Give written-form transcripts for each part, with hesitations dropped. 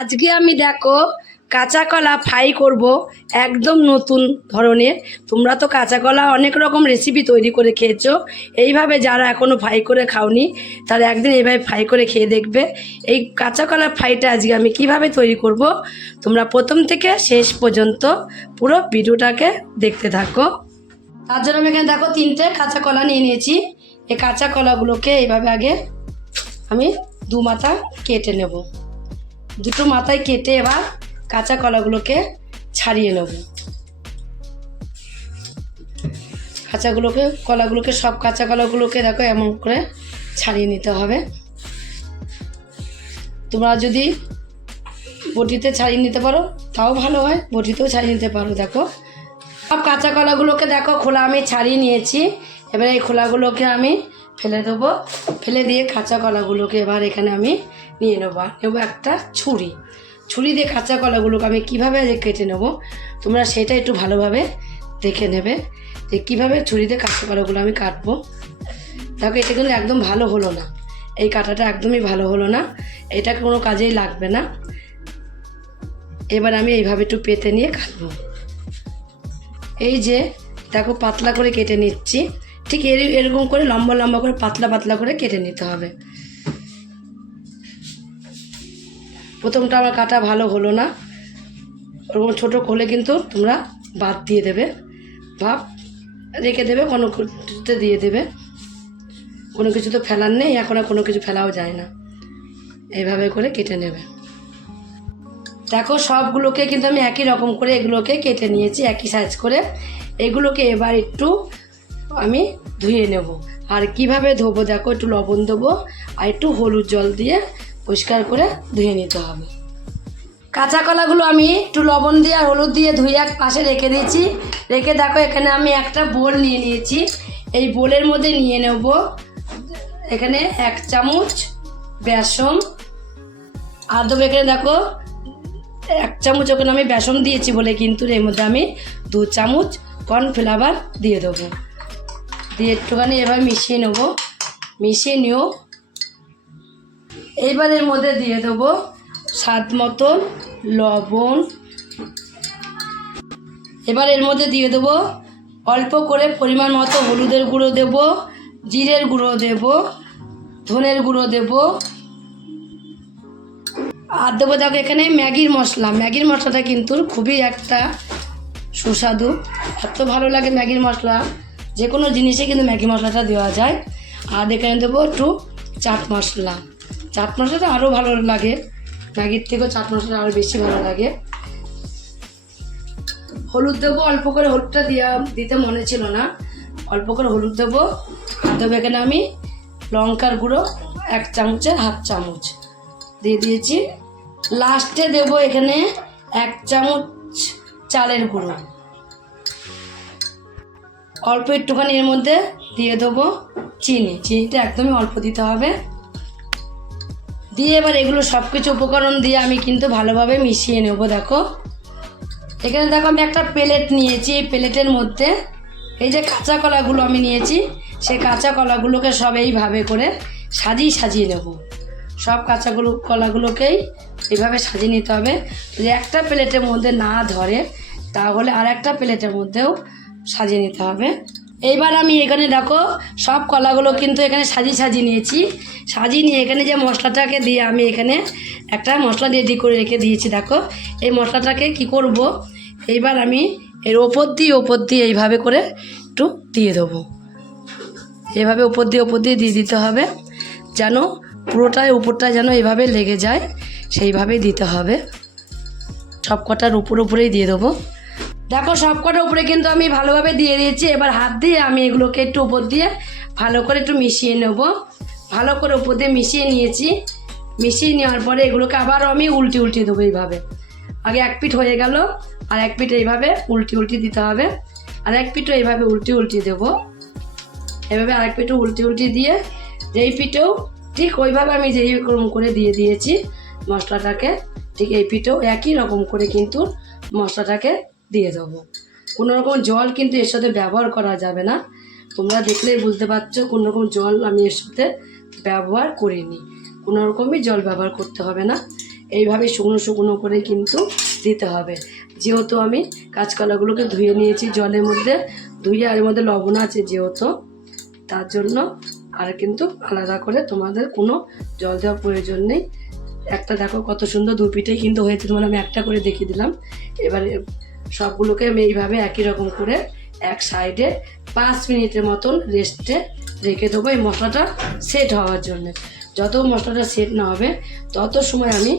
আজকে আমি দেখো কাঁচা কলা ফ্রাই করব, একদম নতুন ধরনের। তোমরা তো কাঁচা কলা অনেক রকম রেসিপি তৈরি করে খেয়েছো, এইভাবে যারা এখনও ফ্রাই করে খাওনি তারা একদিন এইভাবে ফ্রাই করে খেয়ে দেখবে। এই কাঁচা কলা ফ্রাইটা আজকে আমি কিভাবে তৈরি করব, তোমরা প্রথম থেকে শেষ পর্যন্ত পুরো ভিডিওটাকে দেখতে থাকো। তার জন্য আমি এখানে দেখো 3টে কাঁচা কলা নিয়ে নিয়েছি। এই কাঁচা কলাগুলোকে এইভাবে আগে আমি দু মাথা কেটে নেব। দুটো মাথায় কেটে এবার কাঁচা কলাগুলোকে ছাড়িয়ে নেব। কলাগুলোকে সব কাঁচা কলাগুলোকে দেখো এমন করে ছাড়িয়ে নিতে হবে। তোমরা যদি বটিতে ছাড়িয়ে নিতে পারো তাও ভালো হয়, বটিতেও ছাড়িয়ে নিতে পারো। দেখো সব কাঁচা কলাগুলোকে দেখো খোলা আমি ছাড়িয়ে নিয়েছি। এবার এই খোলাগুলোকে আমি ফেলে দেবো। ফেলে দিয়ে কাঁচা কলাগুলোকে এবার এখানে আমি নিয়ে নেবো একটা ছুরি দিয়ে কাঁচা কলাগুলোকে আমি কীভাবে কেটে নেব, তোমরা সেটা একটু ভালোভাবে দেখে নেবে যে কীভাবে ছুরিতে কাঁচা কলাগুলো আমি কাটবো। দেখো এটা কিন্তু একদম ভালো হলো না, এই কাটাটা একদমই ভালো হলো না, এটা কোনো কাজেই লাগবে না। এবার আমি এইভাবে একটু পেতে নিয়ে কাটবো। এই যে দেখো পাতলা করে কেটে নিচ্ছি, ঠিক এরকম করে লম্বা লম্বা করে পাতলা পাতলা করে কেটে নিতে হবে। প্রথমটা আমার কাটা ভালো হলো না, ওরকম ছোটো হলে কিন্তু তোমরা বাদ দিয়ে দেবে, ভাব রেখে দেবে, কোনো কিছুতে দিয়ে দেবে। কোনো কিছু তো ফেলার নেই, এখন আর কোনো কিছু ফেলাও যায় না। এইভাবে করে কেটে নেবে। দেখো সবগুলোকে কিন্তু আমি একই রকম করে এগুলোকে কেটে নিয়েছি, একই সাইজ করে। এগুলোকে এবার একটু আমি ধুয়ে নেব। আর কিভাবে ধোবো দেখো, একটু লবণ দেবো আর একটু হলুদ জল দিয়ে পরিষ্কার করে ধুয়ে নিতে হবে। কাঁচা কলাগুলো আমি একটু লবণ দিয়ে আর হলুদ দিয়ে ধুয়ে এক পাশে রেখে দিয়েছি। রেখে দেখো এখানে আমি একটা বোল নিয়ে নিয়েছি। এই বোলের মধ্যে নিয়ে নেব এখানে 1 চামচ বেসন। আর দেবো এখানে দেখো 1 চামচ ওখানে আমি বেসন দিয়েছি বলে কিন্তু এর মধ্যে আমি 2 চামচ কর্নফ্লাওয়ার দিয়ে দেবো। দিয়ে একটুখানি এবার মিশিয়ে নেব। মিশিয়ে নিও। এইবার এর মধ্যে দিয়ে দেবো স্বাদ মতো লবণ। এবার এর মধ্যে দিয়ে দেবো অল্প করে পরিমাণ মতো হলুদের গুঁড়ো দেব, জিরের গুঁড়ো দেব, ধনের গুঁড়ো দেব। আর দেবো দেখো এখানে ম্যাগির মশলা। ম্যাগির মশলাটা কিন্তু খুবই একটা সুস্বাদু, এত ভালো লাগে ম্যাগির মশলা, যে কোনো জিনিসে কিন্তু ম্যাগি মশলাটা দেওয়া যায়। আর এখানে দেবো একটু চাট মশলা। চাট মশলাটা আরও ভালো লাগে, ম্যাগির থেকেও চাট মশলা আরও বেশি ভালো লাগে। হলুদ দেবো অল্প করে, হলুদটা দিতে মনে ছিল না, অল্প করে হলুদ দেবো। আর দেবো এখানে আমি লঙ্কার গুঁড়ো 1 চামচের হাফ চামচ দিয়ে দিয়েছি। লাস্টে দেবো এখানে 1 চামচ চালের গুঁড়ো। অল্প একটুখানি এর মধ্যে দিয়ে দেবো চিনিটা একদমই অল্প দিতে হবে। দিয়ে এবার এগুলো সব কিছু উপকরণ দিয়ে আমি কিন্তু ভালোভাবে মিশিয়ে নেব। দেখো এখানে দেখো আমি একটা প্লেট নিয়েছি। এই প্লেটের মধ্যে এই যে কাঁচা কলাগুলো আমি নিয়েছি, সেই কাঁচা কলাগুলোকে সব এইভাবে করে সাজিয়ে নেব। সব কলাগুলোকেই এইভাবে সাজিয়ে নিতে হবে। যদি একটা প্লেটের মধ্যে না ধরে তাহলে আর একটা প্লেটের মধ্যেও সাজিয়ে নিতে হবে। এইবার আমি এখানে দেখো সব কলাগুলো কিন্তু এখানে সাজিয়ে নিয়েছি। সাজিয়ে নিয়ে এখানে যে মশলাটাকে দিয়ে আমি এখানে একটা মশলা রেডি করে রেখে দিয়েছি। দেখো এই মশলাটাকে কি করব, এইবার আমি এর ওপর দিয়ে এইভাবে করে একটু দিয়ে দেবো। এভাবে ওপর দিয়ে দিয়ে দিতে হবে, যেন পুরোটাই উপরটা যেন এভাবে লেগে যায়, সেইভাবেই দিতে হবে। সব কটার উপরেই দিয়ে দেবো। দেখো সব কটার উপরে কিন্তু আমি ভালোভাবে দিয়ে দিয়েছি। এবার হাত দিয়ে আমি এগুলোকে একটু উপর দিয়ে ভালো করে একটু মিশিয়ে নেব। ভালো করে উপর দিয়ে মিশিয়ে নিয়েছি। মিশিয়ে নেওয়ার পরে এগুলোকে আবারও আমি উল্টে দেবো এইভাবে। আগে এক পিঠ হয়ে গেল, আর এক পিঠ এইভাবে উল্টে দিতে হবে। আর এক পিঠও এইভাবে উল্টে দেবো। এভাবে আরেক পিঠও উল্টে দিয়ে যেই পিঠেও ঠিক ওইভাবে আমি যেই রকম করে দিয়ে দিয়েছি মশলাটাকে, ঠিক এই পিঠেও একই রকম করে কিন্তু মশলাটাকে দিয়ে দেবো। কোনো রকম জল কিন্তু এর সাথে ব্যবহার করা যাবে না। তোমরা দেখলেই বুঝতে পারছো কোনো রকম জল আমি এর সাথে ব্যবহার করিনি। কোনো রকমই জল ব্যবহার করতে হবে না। এইভাবে শুকনো শুকনো করে কিন্তু দিতে হবে। যেহেতু আমি কাঁচকলাগুলোকে ধুয়ে নিয়েছি জলের মধ্যে, ধুয়ে আর এর মধ্যে লবণ আছে যেহেতু, তার জন্য আর কিন্তু আলাদা করে তোমাদের কোনো জল দেওয়ার প্রয়োজন নেই। একটা দেখো কত সুন্দর দু পিঠেই কিন্তু হয়েছে, তোমার আমি একটা করে দেখিয়ে দিলাম। এবারে সবগুলোকে আমি এইভাবে একই রকম করে এক সাইডে 5 মিনিটের মতন রেস্টে রেখে দেবো এই মশলাটা সেট হওয়ার জন্য। যত মশলাটা সেট না হবে তত সময় আমি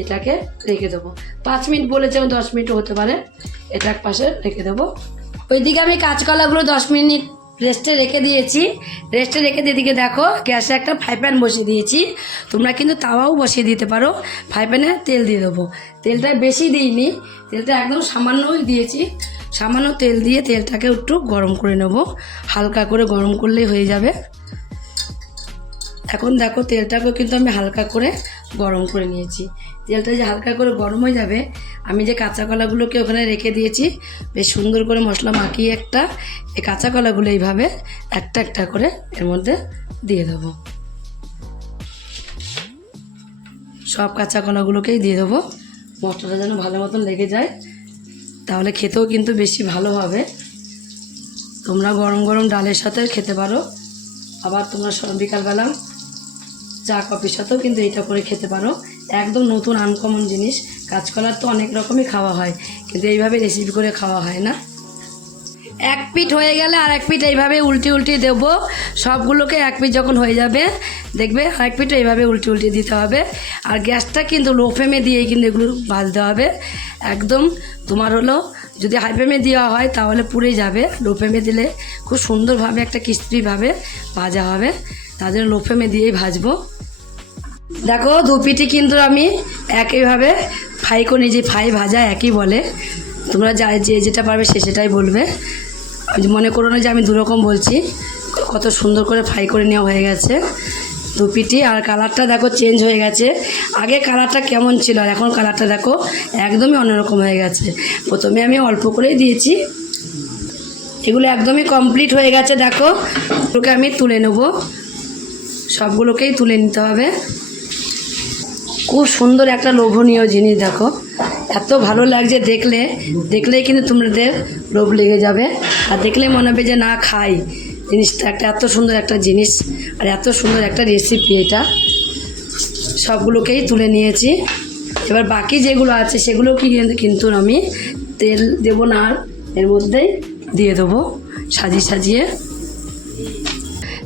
এটাকে রেখে দেবো। 5 মিনিট বলেছে, 10 মিনিটও হতে পারে। এটা এক পাশে রেখে দেবো। ওইদিকে আমি কাঁচকলাগুলো 10 মিনিট রেস্টে রেখে দিয়েছি। রেস্টে রেখে দিয়ে দিকে দেখো গ্যাসে একটা ফ্রাই প্যান বসিয়ে দিয়েছি। তোমরা কিন্তু তাওয়াও বসিয়ে দিতে পারো। ফ্রাই প্যানে তেল দিয়ে দেবো। তেলটা বেশি দিইনি, তেলটা একদম সামান্যই দিয়েছি। সামান্য তেল দিয়ে তেলটাকে একটু গরম করে নেব, হালকা করে গরম করলেই হয়ে যাবে। এখন দেখো তেলটাকেও কিন্তু আমি হালকা করে গরম করে নিয়েছি। তেলটা যে হালকা করে গরম হয়ে যাবে, আমি যে কাঁচা কলাগুলোকে ওখানে রেখে দিয়েছি বেশ সুন্দর করে মশলা মাখিয়ে এই কাঁচা কলাগুলো এইভাবে একটা একটা করে এর মধ্যে দিয়ে দেবো। সব কাঁচা কলাগুলোকেই দিয়ে দেবো, মশলাটা যেন ভালো মতন লেগে যায়, তাহলে খেতেও কিন্তু বেশি ভালো হবে। তোমরা গরম গরম ডালের সাথে খেতে পারো, আবার তোমরা বিকালবেলা চা কফির সাথেও কিন্তু এটা করে খেতে পারো। একদম নতুন আনকমন জিনিস। কাঁচকলার তো অনেক রকমই খাওয়া হয়, কিন্তু এইভাবে রেসিপি করে খাওয়া হয় না। এক পিঠ হয়ে গেলে আর এক পিঠ এইভাবে উল্টে উল্টে দেবো। সবগুলোকে এক পিঠ যখন হয়ে যাবে দেখবে আর এক পিঠও এইভাবে উল্টে উল্টে দিতে হবে। আর গ্যাসটা কিন্তু লো ফ্লেমে দিয়েই কিন্তু এগুলো ভাজতে হবে। একদম তোমার হলো যদি হাই ফ্লেমে দেওয়া হয় তাহলে পুড়ে যাবে, লো ফ্লেমে দিলে খুব সুন্দরভাবে একটা ক্রিস্পিভাবে ভাজা হবে। তার জন্য লো ফ্লেমে দিয়েই ভাজবো। দেখো দু পিঠই কিন্তু আমি একইভাবে ফ্রাই করে নিয়েছি। ফ্রাই ভাজা একই বলে, তোমরা যে যেটা পারবে সেটাই বলবে। মনে করো না যে আমি দুরকম বলছি। কত সুন্দর করে ফ্রাই করে নেওয়া হয়ে গেছে দু পিঠি। আর কালারটা দেখো চেঞ্জ হয়ে গেছে। আগে কালারটা কেমন ছিল আর এখন কালারটা দেখো একদমই অন্যরকম হয়ে গেছে। প্রথমে আমি অল্প করেই দিয়েছি। এগুলো একদমই কমপ্লিট হয়ে গেছে। দেখো ওকে আমি তুলে নেব, সবগুলোকেই তুলে নিতে হবে। খুব সুন্দর একটা লোভনীয় জিনিস। দেখো এত ভালো লাগছে, দেখলেই কিন্তু তোমাদের লোভ লেগে যাবে। আর দেখলেই মনে হবে যে না খাই। জিনিসটা এত সুন্দর একটা জিনিস আর এত সুন্দর একটা রেসিপি। এটা সবগুলোকেই তুলে নিয়েছি। এবার বাকি যেগুলো আছে সেগুলো কিন্তু আমি তেল দেবো না, আর এর মধ্যেই দিয়ে দেবো সাজিয়ে সাজিয়ে।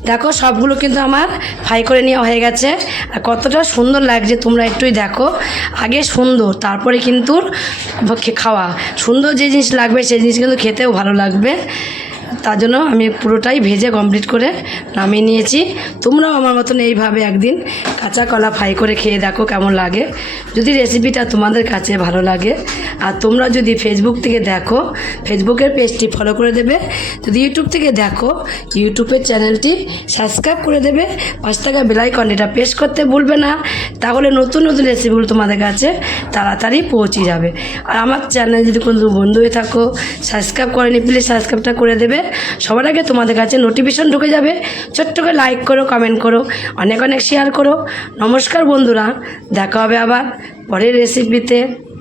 দেখো সবগুলো কিন্তু আমার ফ্রাই করে নেওয়া হয়ে গেছে। আর কতটা সুন্দর লাগছে তোমরা একটুই দেখো। আগে সুন্দর, তারপরে কিন্তু খাওয়া। সুন্দর যে জিনিস লাগবে সেই জিনিস কিন্তু খেতেও ভালো লাগবে। তার জন্য আমি পুরোটাই ভেজে কমপ্লিট করে নামিয়ে নিয়েছি। তোমরাও আমার মতন এইভাবে একদিন কাঁচা কলা ফ্রাই করে খেয়ে দেখো কেমন লাগে। যদি রেসিপিটা তোমাদের কাছে ভালো লাগে, আর তোমরা যদি ফেসবুক থেকে দেখো ফেসবুকের পেজটি ফলো করে দেবে। যদি ইউটিউব থেকে দেখো ইউটিউবের চ্যানেলটি সাবস্ক্রাইব করে দেবে। পাশে থাকা বেল আইকন এটা প্রেস করতে ভুলবে না, তাহলে নতুন নতুন রেসিপিগুলো তোমাদের কাছে তাড়াতাড়ি পৌঁছে যাবে। আর আমার চ্যানেল যদি কোনো বন্ধু হয়ে থাকো সাবস্ক্রাইব করেনি, প্লিজ সাবস্ক্রাইবটা করে দেবে। সবার আগে তোমাদের কাছে নোটিফিকেশন ঢুকে যাবে। ছোট্ট করে লাইক করো, কমেন্ট করো, অনেক অনেক শেয়ার করো। নমস্কার বন্ধুরা, দেখা হবে আবার পরের রেসিপিতে।